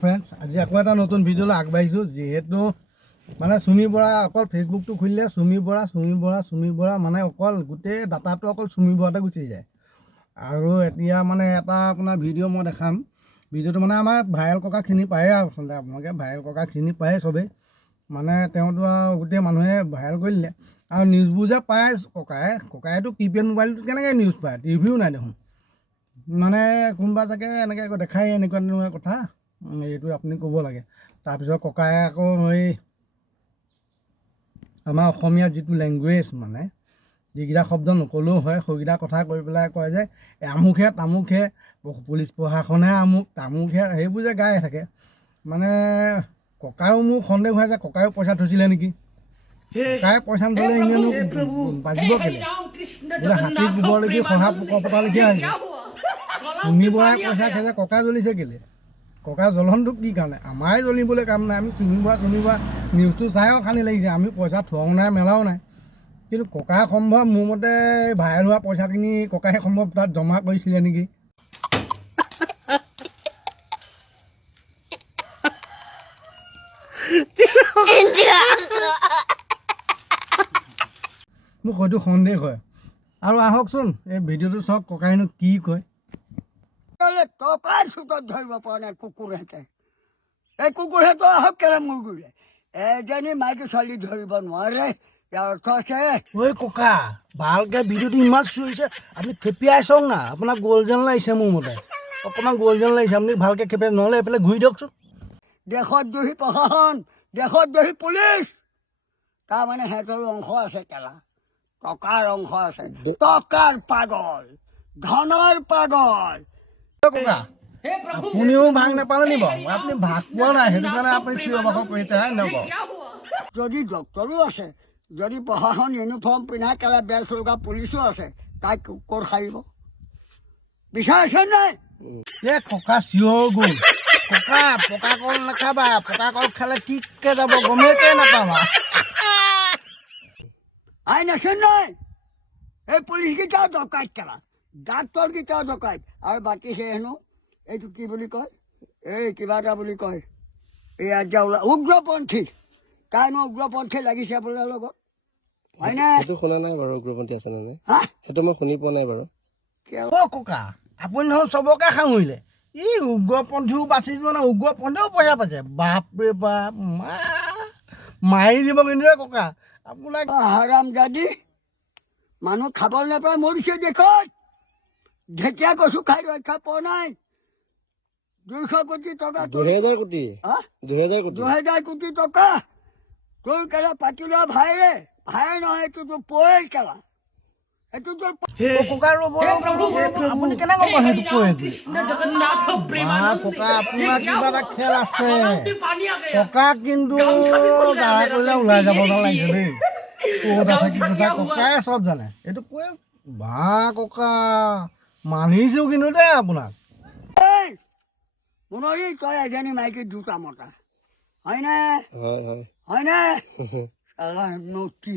friends আজি আকৌ এটা নতুন ভিডিঅ'লৈ আগবাঢ়িছোঁ যিহেতু মানে চুমি বৰা অকল ফেচবুকটো খুলিলে চুমি বৰা মানে অকল গোটেই ডাটাটো অকল চুমি বৰাতে গুচি যায় আৰু এতিয়া মানে এটা আপোনাৰ ভিডিঅ' মই দেখাম ভিডিঅ'টো মানে আমাৰ ভাইৰেল ককাক চিনি পায়ে আচলতে আপোনালোকে ভাইৰেল ককাক চিনি পায়ে চবেই মানে তেওঁতো আৰু গোটেই মানুহে ভাইৰেল কৰি দিলে আৰু নিউজবোৰ যে পায় ককায়েতো কিপেড মোবাইলটোত কেনেকৈ নিউজ পায় টিভিও নাই দেখোন মানে কোনোবা চাগে এনেকৈ দেখাই এনেকুৱা কথা এইটো আপুনি ক'ব লাগে তাৰপিছত ককায়ে আকৌ এই আমাৰ অসমীয়া যিটো লেংগুৱেজ মানে যিকেইটা শব্দ নক'লেও হয় সেইকেইটা কথা কৈ পেলাই কয় যে আমুকহে তামুকহে পুলিচ প্ৰশাসনে আমুক তামুকহে সেইবোৰ যে গাই থাকে মানে ককায়ো মোক সন্দেহ হয় যে ককায়ো পইচা থৈছিলে নেকি ককায়ে পইচা নথ'লে এনেনো বাজিব কেলৈ বোলে হাতী গোবৰলৈকে শহা পোক পতালৈকে আহিছে চুমি বৰাই পইচা খাইছে ককা জ্বলিছে কেলৈ ককা জ্বলনটো কি কাৰণে আমাৰে জ্বলিবলৈ কাম নাই আমি চুমি বৰা নিউজটো চাইও খানি লাগিছে আমি পইচা থোৱাও নাই মেলাও নাই কিন্তু ককা সম্ভৱ মোৰ মতে ভাইৰেল হোৱা পইচাখিনি ককাই সম্ভৱ তাত জমা কৰিছিলে নেকি মোক হয়তো সন্দেহ হয় আৰু আহকচোন এই ভিডিঅ'টো চাওক ককাইনো কি কয় টকাৰ চুটত ধৰিব পৰা নাই কুকুৰহেঁতে এই কুকুৰহেঁতো আহক কেলে মোৰ গুৰিলে এজনী মাইকী ছোৱালী ধৰিব নোৱাৰে ইয়াৰ অৰ্থ আছে ঐ ককা ভালকৈ ভিডিঅ'টো ইমান চিঞৰিছে আপুনি খেপিয়াই চাওক না আপোনাক গ'ল যেন লাগিছে মোৰ মতে অকণমান গ'ল যেন লাগিছে আপুনি ভালকৈ খেপিয়াই নহ'লে এইফালে ঘূৰি দিয়কচোন দেশত দোষী প্ৰশাসন দেশত দোষী পুলিচ তাৰমানে সিহঁতৰো অংশ আছে কেলা টকাৰ অংশ আছে টকাৰ পাগল ধনৰ পাগল ককা আপুনিও ভাগ নাপালে নি বাৰু আপুনি ভাগ পোৱা নাই সেইটো কাৰণে আপুনি চিঞৰ বাখৰ কৰিছে হয় নহয় বাৰু যদি ডক্তৰো আছে যদি প্ৰশাসন ইউনিফৰ্ম পিন্ধা কেলা বেজ লগা পুলিচো আছে তাক ক'ত সাৰিব বিচাৰিছে নাই এই ককা চিঞৰ গ'ল ককা পকা কল নাখাবা পকা কল খালে ঠিককৈ যাব গমেই নাপাবা আইন আছে নাই এই পুলিচকেইটাও ডকাইত কেলা ডাক্তৰকেইটাও ডকাইত আৰু বাকী সেই হেনো এইটো কি বুলি কয় এই কিবা এটা বুলি কয় এই এতিয়া ওলা উগ্ৰপন্থী তাইনো উগ্ৰপন্থী লাগিছে বোলে লগত হয়নে সেইটো শুনা নাই বাৰু উগ্ৰপন্থী আছে নে নাই হা সেইটো মই শুনি পোৱা নাই বাৰু অ' ককা আপুনি দেখোন চবকে সাঙুৰিলে ই উগ্ৰপন্থীও বাচি যোৱা নাই উগ্ৰপন্থীও পইচা পাইছে বাপৰে বাপ মাৰি দিব কিন্তু ককা আপোনাক হাৰাম জাদি মানুহ খাবলৈ নাপায় মৰিছে দেশত ঢেকীয়া কচু খাই ৰক্ষা পোৱা নাই 200 কোটি টকা 2000 কোটি হা 2000 কোটি টকা তোৰ কেলা পাতি লোৱা ভাইৰে ভাই নহয় এইটোতো পৰে কেলা এইটোতো ককা ৰ'ব আপুনি কেনেকৈ কয় সেইটো কৈ ককা আপোনাৰ কিবা এটা খেল আছে ককা কিন্তু দাৰা কৰিলে ওলাই যাব যেন লাগিছে দেই ক'ত আছে কি কথা ককাই চব জানে এইটো কৈ ককা মানিছোঁ কিন্তু দেই আপোনাক মুনৰি তই এজনী মাইকী দুটা মতা হয়নে হয় হয় হয়নে কি